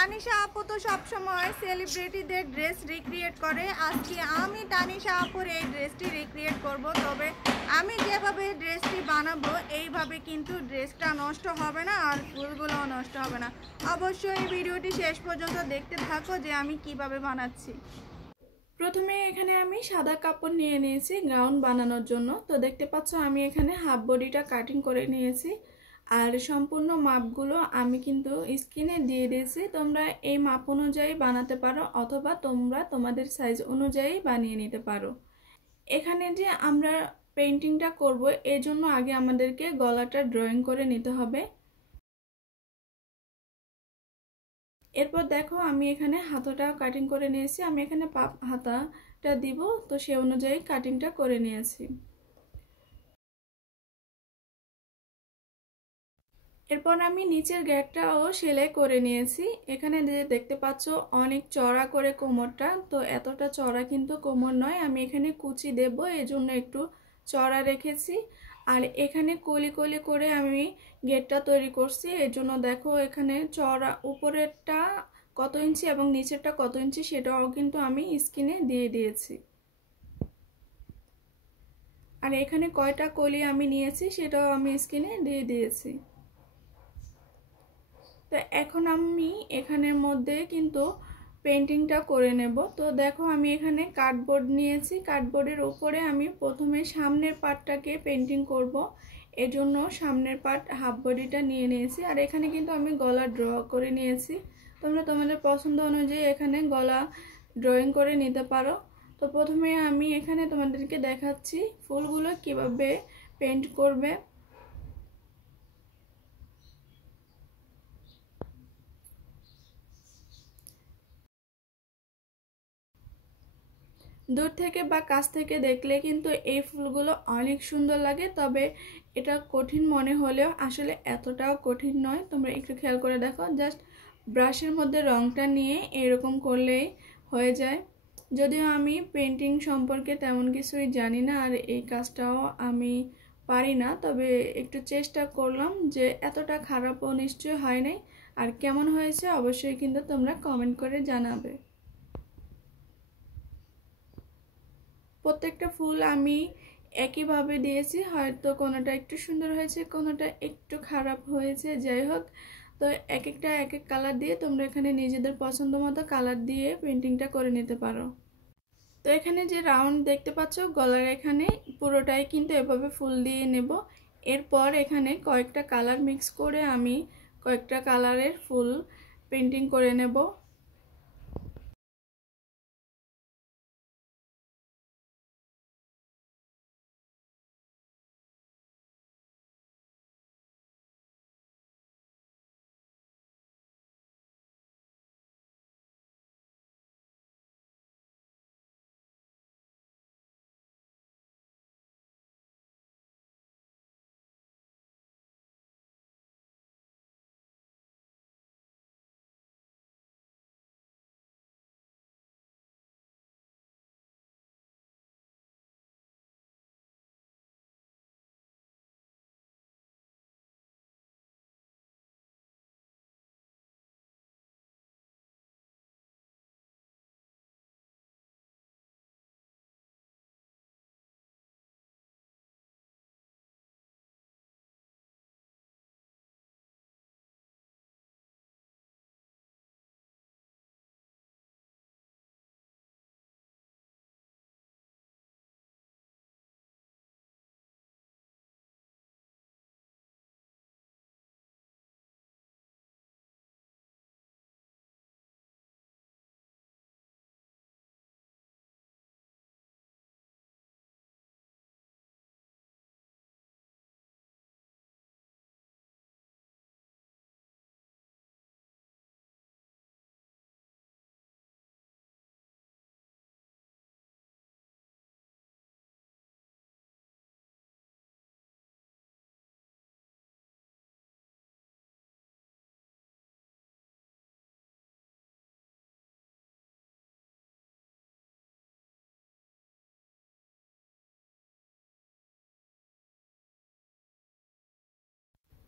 তানিশা আপু তো সবসময় সেলিব্রিটিদের ড্রেস রিক্রিয়েট করে। আজকে আমি তানিশা আপুর এই ড্রেসটি রিক্রিয়েট করব। তবে আমি যেভাবে ড্রেসটি বানাবো এইভাবে কিন্তু ড্রেসটা নষ্ট হবে না আর ফুলগুলোও নষ্ট হবে না। অবশ্যই এই ভিডিওটি শেষ পর্যন্ত দেখতে থাকো যে আমি কিভাবে বানাচ্ছি। প্রথমে এখানে আমি সাদা কাপড় নিয়ে নিয়েছি গাউন বানানোর জন্য। তো দেখতে পাচ্ছ আমি এখানে হাফ বডিটা কাটিং করে নিয়েছি আর সম্পূর্ণ মাপগুলো আমি কিন্তু স্ক্রিনে দিয়ে দিয়েছি। তোমরা এই মাপ অনুযায়ী বানাতে পারো অথবা তোমরা তোমাদের সাইজ অনুযায়ী বানিয়ে নিতে পারো। এখানে যে আমরা পেইন্টিংটা করব এর জন্য আগে আমাদেরকে গলাটা ড্রয়িং করে নিতে হবে। এরপর দেখো আমি এখানে হাতাটা কাটিং করে নিয়েছি। আমি এখানে হাতাটা দিব, তো সে অনুযায়ী কাটিংটা করে নিয়েছি। এরপর আমি নিচের গ্যাপটাও সেলাই করে নিয়েছি। এখানে যে দেখতে পাচ্ছ অনেক চড়া করে কোমরটা, তো এতটা চড়া কিন্তু কোমর নয়, আমি এখানে কুচি দেব এজন্য একটু চড়া রেখেছি। আর এখানে কলি কলি করে আমি গেটটা তৈরি করছি, এজন্য দেখো এখানে চড়া উপরেরটা কত ইঞ্চি এবং নিচেরটা কত ইঞ্চি সেটাও কিন্তু আমি স্ক্রিনে দিয়ে দিয়েছি। আর এখানে কয়টা কলি আমি নিয়েছি সেটাও আমি স্ক্রিনে দিয়ে দিয়েছি। তো এখন আমি এখানের মধ্যে কিন্তু পেইন্টিংটা করে নেব। তো দেখো আমি এখানে কার্ডবোর্ড নিয়েছি, কার্ডবোর্ডের উপরে আমি প্রথমে সামনের পার্টটাকে পেইন্টিং করব, এজন্য সামনের পার্ট হাফ বডিটা নিয়ে নিয়েছি। আর এখানে কিন্তু আমি গলা ড্র করে নিয়েছি। তোমরা তোমাদের পছন্দ অনুযায়ী এখানে গলা ড্রয়িং করে নিতে পারো। তো প্রথমে আমি এখানে তোমাদেরকে দেখাচ্ছি ফুলগুলো কিভাবে পেইন্ট করবে। দূর থেকে বা কাছ থেকে দেখলে কিন্তু এই ফুলগুলো অনেক সুন্দর লাগে, তবে এটা কঠিন মনে হলেও আসলে এতটাও কঠিন নয়। তোমরা একটু খেয়াল করে দেখো, জাস্ট ব্রাশের মধ্যে রংটা নিয়ে এরকম করলেই হয়ে যায়। যদিও আমি পেন্টিং সম্পর্কে তেমন কিছুই জানি না আর এই কাজটাও আমি পারি না, তবে একটু চেষ্টা করলাম, যে এতটা খারাপও নিশ্চয় হয় নাই। আর কেমন হয়েছে অবশ্যই কিন্তু তোমরা কমেন্ট করে জানাবে। প্রত্যেকটা ফুল আমি একইভাবে দিয়েছি, হয়তো কোনোটা একটু সুন্দর হয়েছে কোনোটা একটু খারাপ হয়েছে, যাই হোক। তো এক একটা এক এক কালার দিয়ে তোমরা এখানে নিজেদের পছন্দ মতো কালার দিয়ে পেন্টিংটা করে নিতে পারো। তো এখানে যে রাউন্ড দেখতে পাচ্ছ গলার এখানে পুরোটাই কিন্তু এভাবে ফুল দিয়ে নেব। এরপর এখানে কয়েকটা কালার মিক্স করে আমি কয়েকটা কালারের ফুল পেন্টিং করে নেব।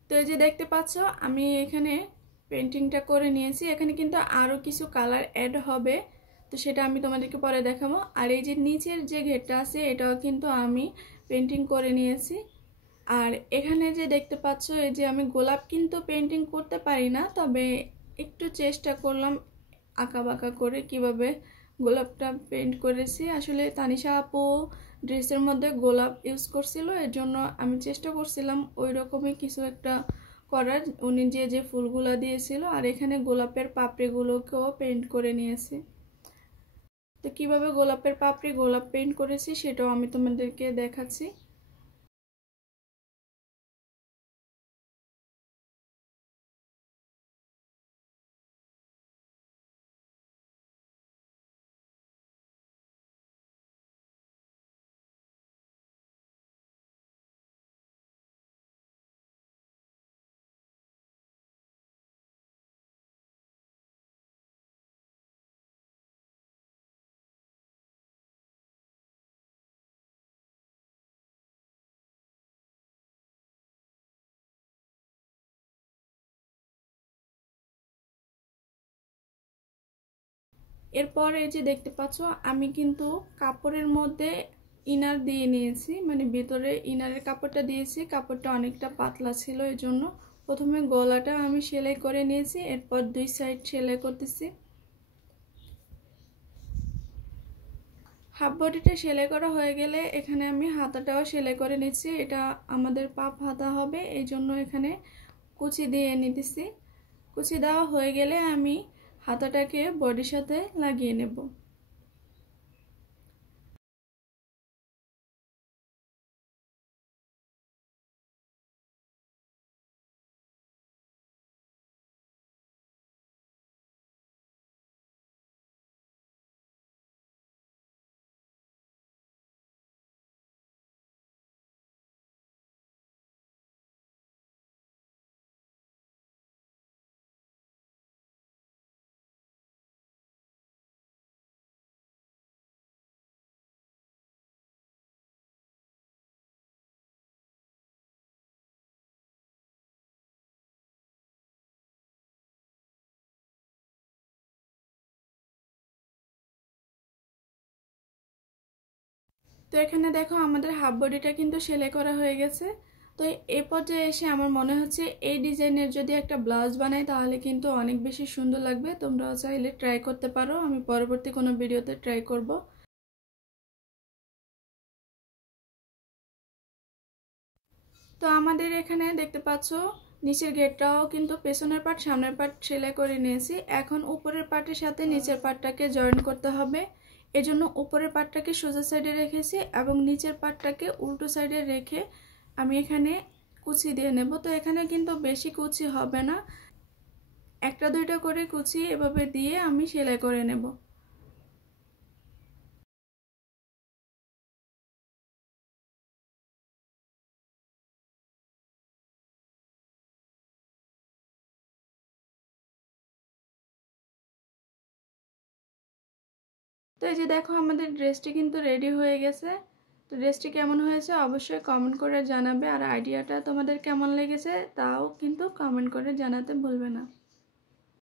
তো এই যে দেখতে পাচ্ছ আমি এখানে পেন্টিংটা করে নিয়েছি। এখানে কিন্তু আরও কিছু কালার অ্যাড হবে, তো সেটা আমি তোমাদেরকে পরে দেখাবো। আর এই যে নিচের যে ঘেরটা আছে এটাও কিন্তু আমি পেন্টিং করে নিয়েছি। আর এখানে যে দেখতে পাচ্ছ এই যে আমি গোলাপ কিন্তু পেন্টিং করতে পারি না, তবে একটু চেষ্টা করলাম আঁকা বাঁকা করে কিভাবে গোলাপটা পেন্ট করেছি। আসলে তানিশা আপু ড্রেসের মধ্যে গোলাপ ইউজ করছিল, এর জন্য আমি চেষ্টা করছিলাম ওই রকমই কিছু একটা করার, উনি যে যে ফুলগুলো দিয়েছিল। আর এখানে গোলাপের পাপড়িগুলোকেও পেন্ট করে নিয়েছি। তো কিভাবে গোলাপের পাপড়ি গোলাপ পেন্ট করেছি সেটাও আমি তোমাদেরকে দেখাচ্ছি। এরপর এই যে দেখতে পাচ্ছ আমি কিন্তু কাপড়ের মধ্যে ইনার দিয়ে নিয়েছি, মানে ভিতরে ইনারের কাপড়টা দিয়েছি। কাপড়টা অনেকটা পাতলা ছিল, এই জন্য প্রথমে গলাটা আমি সেলাই করে নিয়েছি, এরপর দুই সাইড সেলাই করতেছি। হাফ বডিটা সেলাই করা হয়ে গেলে এখানে আমি হাতাটাও সেলাই করে নিচ্ছি। এটা আমাদের পাপ হাতা হবে, এই জন্য এখানে কুচি দিয়ে নিতেছি। কুচি দেওয়া হয়ে গেলে আমি হাতাটাকে বডির সাথে লাগিয়ে নেব। তো এখানে দেখো আমাদের হাফ বডিটা কিন্তু সেলাই করা হয়ে গেছে। তো এই পর্যায়ে এসে আমার মনে হচ্ছে এই ডিজাইনের যদি একটা ব্লাউজ বানাই তাহলে কিন্তু অনেক বেশি সুন্দর লাগবে। তোমরাও চাইলে ট্রাই করতে পারো, আমি পরবর্তী কোনো ভিডিওতে ট্রাই করব। তো আমাদের এখানে দেখতে পাচ্ছ নিচের ঘেরটাও কিন্তু পেছনের পার্ট সামনের পার্ট সেলাই করে নিয়েছি। এখন উপরের পার্টের সাথে নিচের পার্টটাকে জয়েন করতে হবে। এজন্য উপরের পার্টটাকে সোজা সাইডে রেখেছি এবং নিচের পার্টটাকে উল্টো সাইডে রেখে আমি এখানে কুচি দিয়ে নেব। তো এখানে কিন্তু বেশি কুচি হবে না, একটা দুইটা করে কুচি এভাবে দিয়ে আমি সেলাই করে নেব। তো এই যে দেখো আমাদের ড্রেসটি কিন্তু রেডি হয়ে গেছে। তো ড্রেসটি কেমন হয়েছে অবশ্যই কমেন্ট করে জানাবে, আর আইডিয়াটা তোমাদের কেমন লেগেছে তাও কিন্তু কমেন্ট করে জানাতে ভুলবে না।